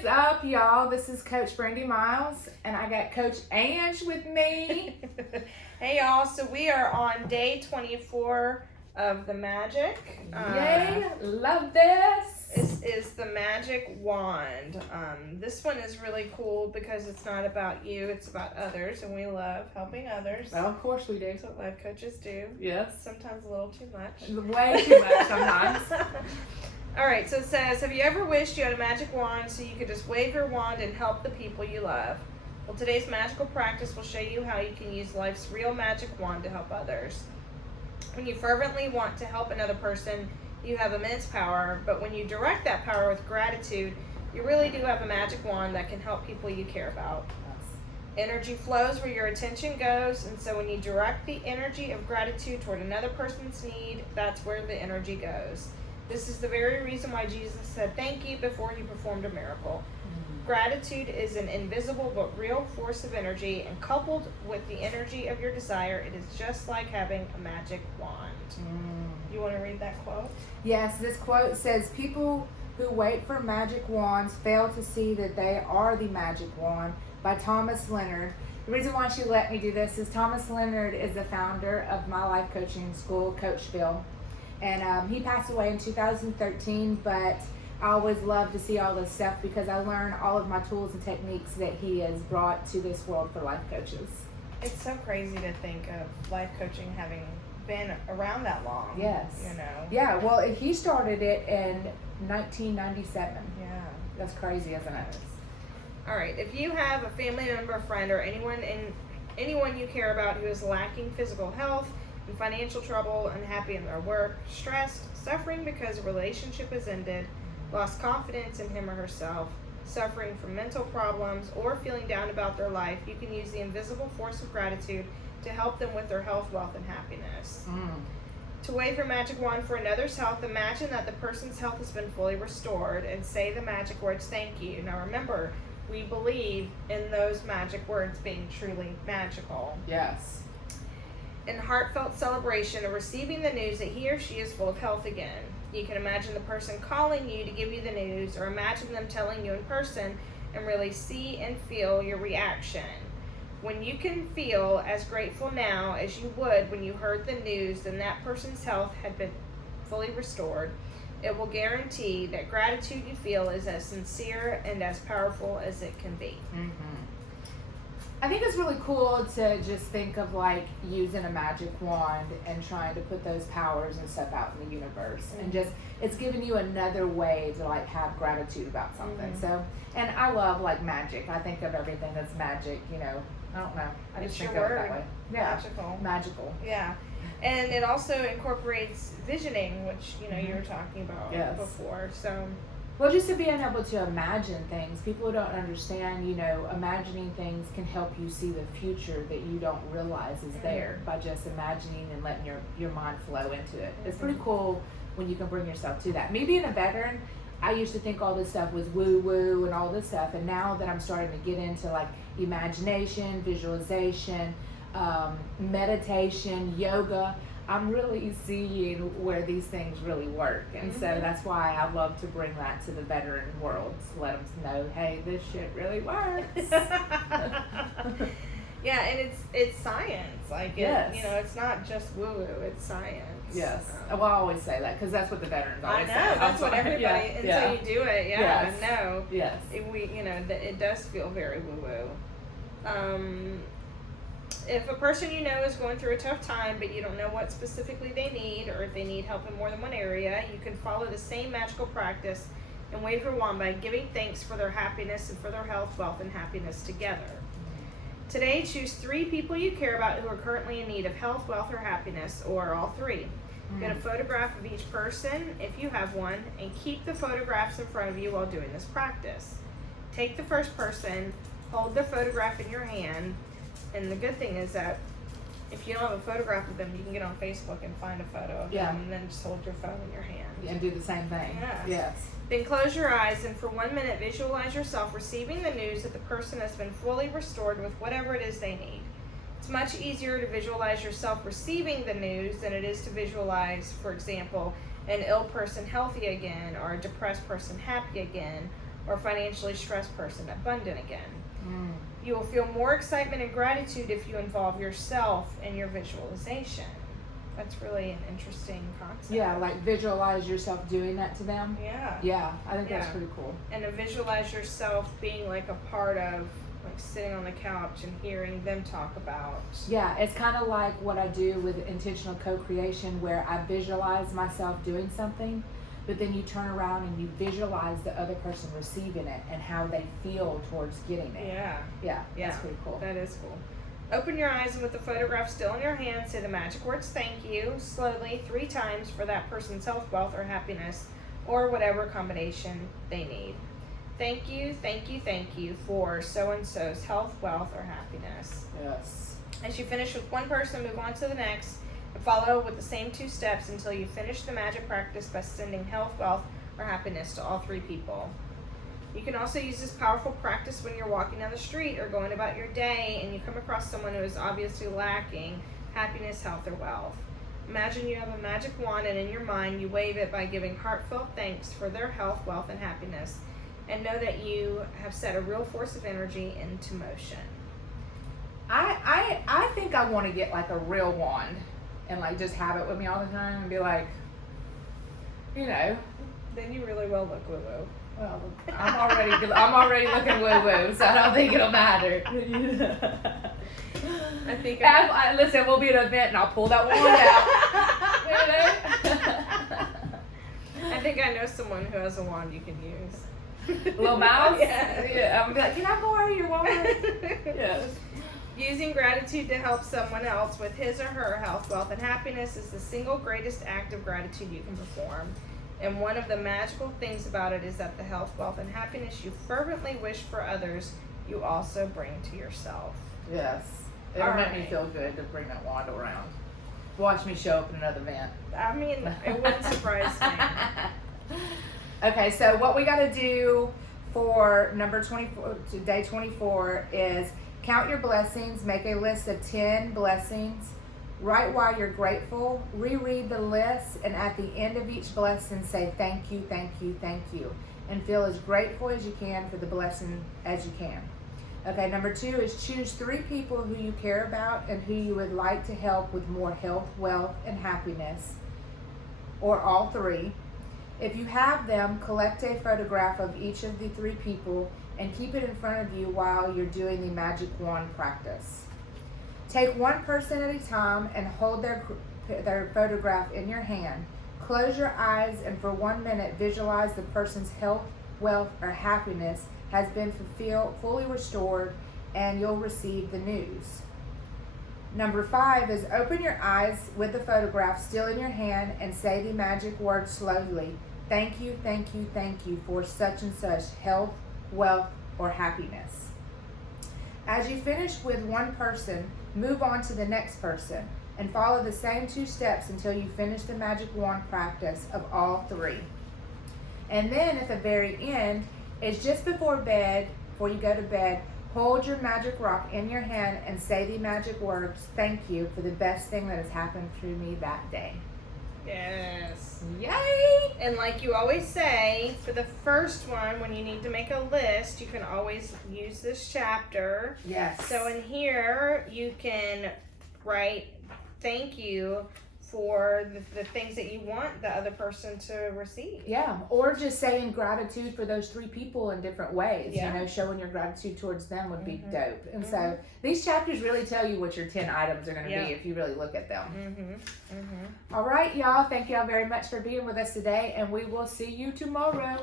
is up, y'all? This is Coach Brandi Miles, and I got Coach Ange with me. Hey, y'all. So we are on day 24 of the magic. Yay! Love this. This is the magic wand. This one is really cool because it's not about you, it's about others, and we love helping others. Well, of course we do. That's what life coaches do. Yes. Sometimes a little too much. Way too much sometimes. Alright, so it says, have you ever wished you had a magic wand so you could just wave your wand and help the people you love? Well, today's magical practice will show you how you can use life's real magic wand to help others. When you fervently want to help another person, you have immense power, but when you direct that power with gratitude, you really do have a magic wand that can help people you care about. Energy flows where your attention goes, and so when you direct the energy of gratitude toward another person's need, that's where the energy goes. This is the very reason why Jesus said thank you before he performed a miracle. Gratitude is an invisible but real force of energy, and coupled with the energy of your desire, it is just like having a magic wand. You want to read that quote? Yes, this quote says, people who wait for magic wands fail to see that they are the magic wand, by Thomas Leonard. The reason why she let me do this is Thomas Leonard is the founder of my life coaching school, Coachville. And he passed away in 2013, but I always love to see all this stuff because I learn all of my tools and techniques that he has brought to this world for life coaches. It's so crazy to think of life coaching having been around that long. Yes. You know? Yeah, well, he started it in 1997. Yeah. That's crazy, isn't it? All right. If you have a family member, friend, or anyone you care about who is lacking physical health, in financial trouble, unhappy in their work, stressed, suffering because a relationship has ended, lost confidence in him or herself, suffering from mental problems, or feeling down about their life, you can use the invisible force of gratitude to help them with their health, wealth, and happiness. To wave your magic wand for another's health, imagine that the person's health has been fully restored and say the magic words, thank you. Now remember, we believe in those magic words being truly magical. Yes. In heartfelt celebration of receiving the news that he or she is full of health again. You can imagine the person calling you to give you the news, or imagine them telling you in person and really see and feel your reaction. When you can feel as grateful now as you would when you heard the news that that person's health had been fully restored, it will guarantee that gratitude you feel is as sincere and as powerful as it can be. I think it's really cool to just think of like using a magic wand and trying to put those powers and stuff out in the universe, and just it's giving you another way to like have gratitude about something. So, and I love like magic. I think of everything that's magic. You know, I don't know. I just think of it that way. Yeah, magical. Yeah, and it also incorporates visioning, which you were talking about before. So. Well, just to being able to imagine things. People who don't understand, imagining things can help you see the future that you don't realize is there by just imagining and letting your mind flow into it. It's pretty cool when you can bring yourself to that. Me being a veteran, I used to think all this stuff was woo-woo and all this stuff, and now that I'm starting to get into like imagination, visualization, meditation, yoga, I'm really seeing where these things really work. And so that's why I love to bring that to the veteran world, to let them know, hey, this shit really works. Yeah, and it's science. Like, it's not just woo-woo, it's science. Yes. Well, I always say that because that's what the veterans always say. I know, that's what everybody, until you do it, yes. I know. Yes. It does feel very woo-woo. If a person you know is going through a tough time, but you don't know what specifically they need, or if they need help in more than one area, you can follow the same magical practice and wave your wand by giving thanks for their happiness and for their health, wealth, and happiness together. Today, choose 3 people you care about who are currently in need of health, wealth, or happiness, or all 3. Get a photograph of each person, if you have one, and keep the photographs in front of you while doing this practice. Take the first person, hold the photograph in your hand, and the good thing is that if you don't have a photograph of them, you can get on Facebook and find a photo of them, and then just hold your phone in your hand. And do the same thing. Yeah. Yes. Then close your eyes and for 1 minute visualize yourself receiving the news that the person has been fully restored with whatever it is they need. It's much easier to visualize yourself receiving the news than it is to visualize, for example, an ill person healthy again, or a depressed person happy again, or financially stressed person abundant again. Mm. You will feel more excitement and gratitude if you involve yourself in your visualization. That's really an interesting concept. Yeah, like visualize yourself doing that to them. Yeah. Yeah, I think Yeah. that's pretty cool. And to visualize yourself being like a part of, like sitting on the couch and hearing them talk about. Yeah, it's kind of like what I do with intentional co-creation, where I visualize myself doing something, but then you turn around and you visualize the other person receiving it and how they feel towards getting it. Yeah. Yeah, Yeah. that's pretty cool. That is cool. Open your eyes and with the photograph still in your hand, say the magic words thank you slowly 3 times for that person's health, wealth, or happiness, or whatever combination they need. Thank you, thank you, thank you for so-and-so's health, wealth, or happiness. Yes. As you finish with one person, move on to the next and follow with the same 2 steps until you finish the magic practice by sending health, wealth, or happiness to all 3 people. You can also use this powerful practice when you're walking down the street or going about your day and you come across someone who is obviously lacking happiness, health, or wealth. Imagine you have a magic wand and in your mind you wave it by giving heartfelt thanks for their health, wealth, and happiness, and know that you have set a real force of energy into motion. I think I want to get like a real wand and like just have it with me all the time and be like, you know. Then you really will look woo-woo. Well, I'm already looking woo woo, so I don't think it'll matter. I think listen, we'll be at an event and I'll pull that wand out. I think I know someone who has a wand you can use. Little mouse? Yeah. I'm gonna be like, can I borrow your wand? Yes. Using gratitude to help someone else with his or her health, wealth, and happiness is the single greatest act of gratitude you can perform. And one of the magical things about it is that the health, wealth, and happiness you fervently wish for others, you also bring to yourself. Yes. It'll All make me right. feel good to bring that wand around. Watch me show up in another event. I mean, it wouldn't surprise me. Okay, so what we got to do for number 24, to day 24, is count your blessings, make a list of 10 blessings, write why you're grateful, reread the list, and at the end of each blessing say thank you, thank you, thank you, and feel as grateful as you can for the blessing as you can. Okay, number 2 is choose 3 people who you care about and who you would like to help with more health, wealth, and happiness, or all 3. If you have them, collect a photograph of each of the 3 people and keep it in front of you while you're doing the magic wand practice. Take one person at a time and hold their photograph in your hand. Close your eyes and for 1 minute visualize the person's health, wealth, or happiness has been fully restored, and you'll receive the news. Number 5 is open your eyes with the photograph still in your hand and say the magic word slowly. Thank you, thank you, thank you for such and such health, wealth, or happiness. As you finish with one person, move on to the next person and follow the same 2 steps until you finish the magic wand practice of all 3. And then at the very end, it's just before you go to bed, hold your magic rock in your hand and say the magic words, thank you for the best thing that has happened to me that day. Yes. Yay! And like you always say, for the first one, when you need to make a list, you can always use this chapter. Yes. So in here, you can write thank you for the things that you want the other person to receive. Yeah, or just saying gratitude for those 3 people in different ways. Yeah. You know, showing your gratitude towards them would be Mhm. dope. And Mhm. so these chapters really tell you what your 10 items are going to Yeah. be if you really look at them. Mm-hmm. Mm-hmm. All right, y'all. Thank y'all very much for being with us today, and we will see you tomorrow.